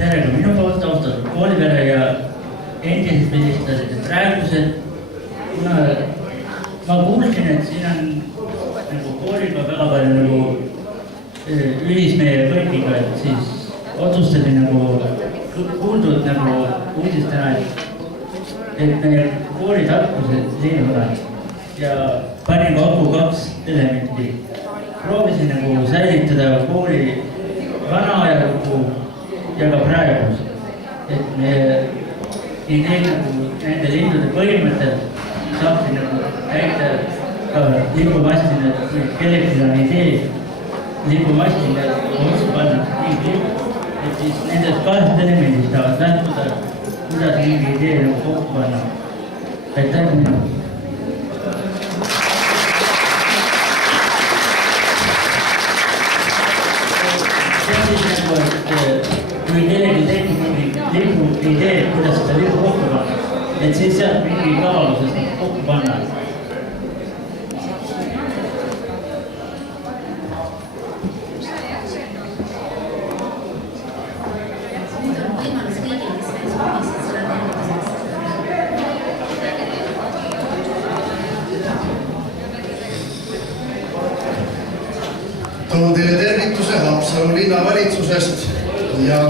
Tere ka minu poolt, austatud koolipere ja endised ministrid. Praegused, kuna ma kuulsin, et siin on nagu kooliga väga palju nagu ühis meie kõigiga, et siis otsustasin nagu kuuldud nagu uudistena, et meie kooli tarkused siin on ja panin kokku 2 elementi. Proovisin nagu säilitada kooli vana ajalugu ja ka praegus, et me ideed nagu nende lindude põhimõttel saaksin nagu täita ka lipumastina, et kellelgi on idee lipumastina otsa panna mingi lipp, et siis nendest 2 elemendist saavad lähtuda, kuidas mingi idee nagu kokku panna. Aitäh minu! Kui kellegi tekib mingi lipu idee, kuidas seda lipu kokku panna, et siis sealt mingi kavalusest kokku panna. Toon teile tervituse Haapsalu linnavalitsusest ja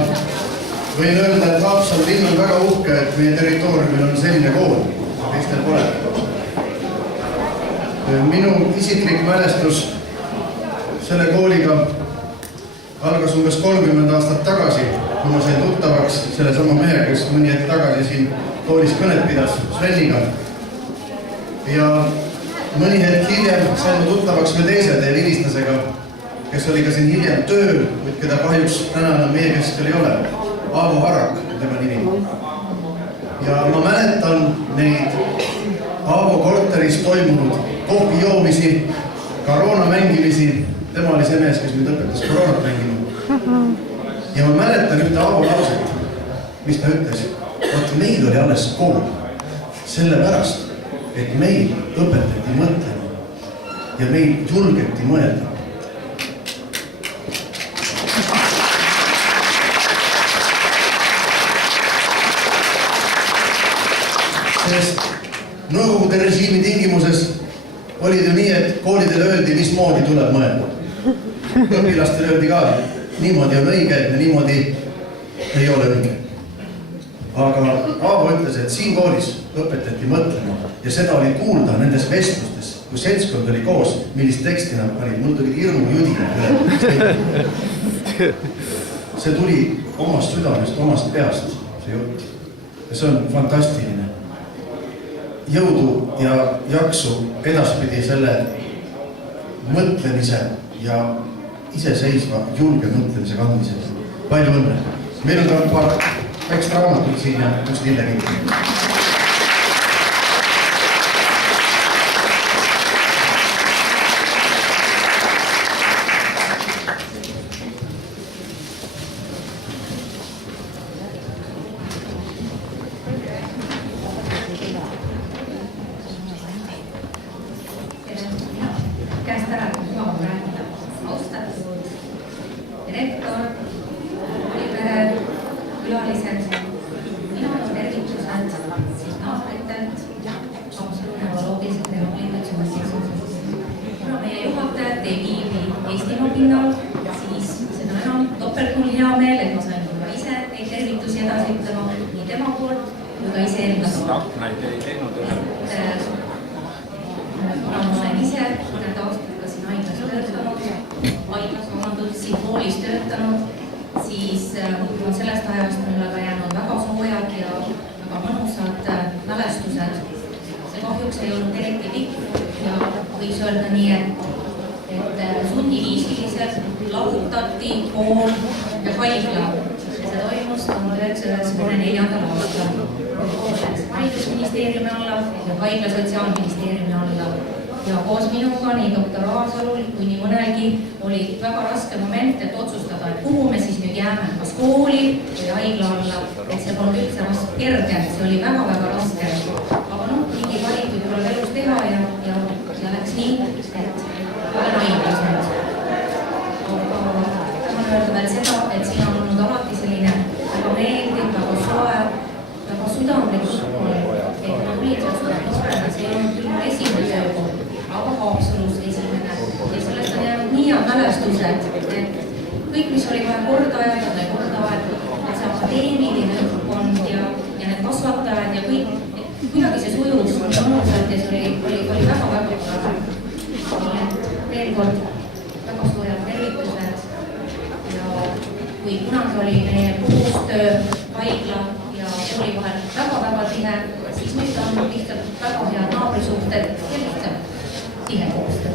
võin öelda, et Haapsalu linn on väga uhke, et meie territooriumil on selline kool, teistel pole. Minu isiklik mälestus selle kooliga algas umbes 30 aastat tagasi, kui ma sain tuttavaks selle sama mehe, kes mõni hetk tagasi siin koolis kõnet pidas, Sveniga. Ja mõni hetk hiljem sain tuttavaks veel teise teie vilistasega, kes oli ka siin hiljem tööl, keda kahjuks täna enam meie keskel ei ole. Aavo Harrak on tema nimi. Ja ma mäletan neid Aavo korteris toimunud kohvi joomisi, koroona mängimisi. Tema oli see mees, kes nüüd õpetas koroonat mängima. Ja ma mäletan ühte Aavo lauset, mis ta ütles. Vaat meil oli alles kool. Sellepärast, et meil õpetati mõtlema ja meil julgeti mõelda. Sest nõukogude režiimi tingimuses olid ju nii, et koolidele öeldi, mismoodi tuleb mõelda. Õpilastele öeldi ka, niimoodi on õige ja niimoodi ei ole õige. Aga Aavo ütles, et siin koolis õpetati mõtlema ja seda oli kuulda nendes vestlustes, kui seltskond oli koos, millist teksti nad panid. Mul tuli hirmu judina. See tuli omast südamest, omast peast, see jutt. Ja see on fantastiline. Jõudu ja jaksu edaspidi selle mõtlemise ja iseseisva julge mõtlemise kandmisel. Palju õnne! Meil on paar ekstra raamatut siin ja just lillekirju. Kooli või haigla alla, et see polnud üldse kerge, see oli väga-väga raske. veel seda, et siin on olnud alati selline väga meeldiv, väga soe, väga südamlik õhkkond. Et ma tulin sellest toredad, see ei olnud küll mu esimene töökoht, aga Haapsalus esimene. Ja sellest on jäänud nii head mälestused, et kõik, mis oli vaja korda ajada, sai korda aetud. Et see akadeemiline õhkkond ja need kasvatajad ja kõik, kuidagi see sujus mõnusalt ja see oli väga-väga tore. Nii et veel kord väga suured tervitused ja kui kunagi oli meie koostöö haigla ja kooli vahel väga-väga tihe, siis nüüd on lihtsalt väga head naabrisuhted ja lihtsalt tihe koostöö.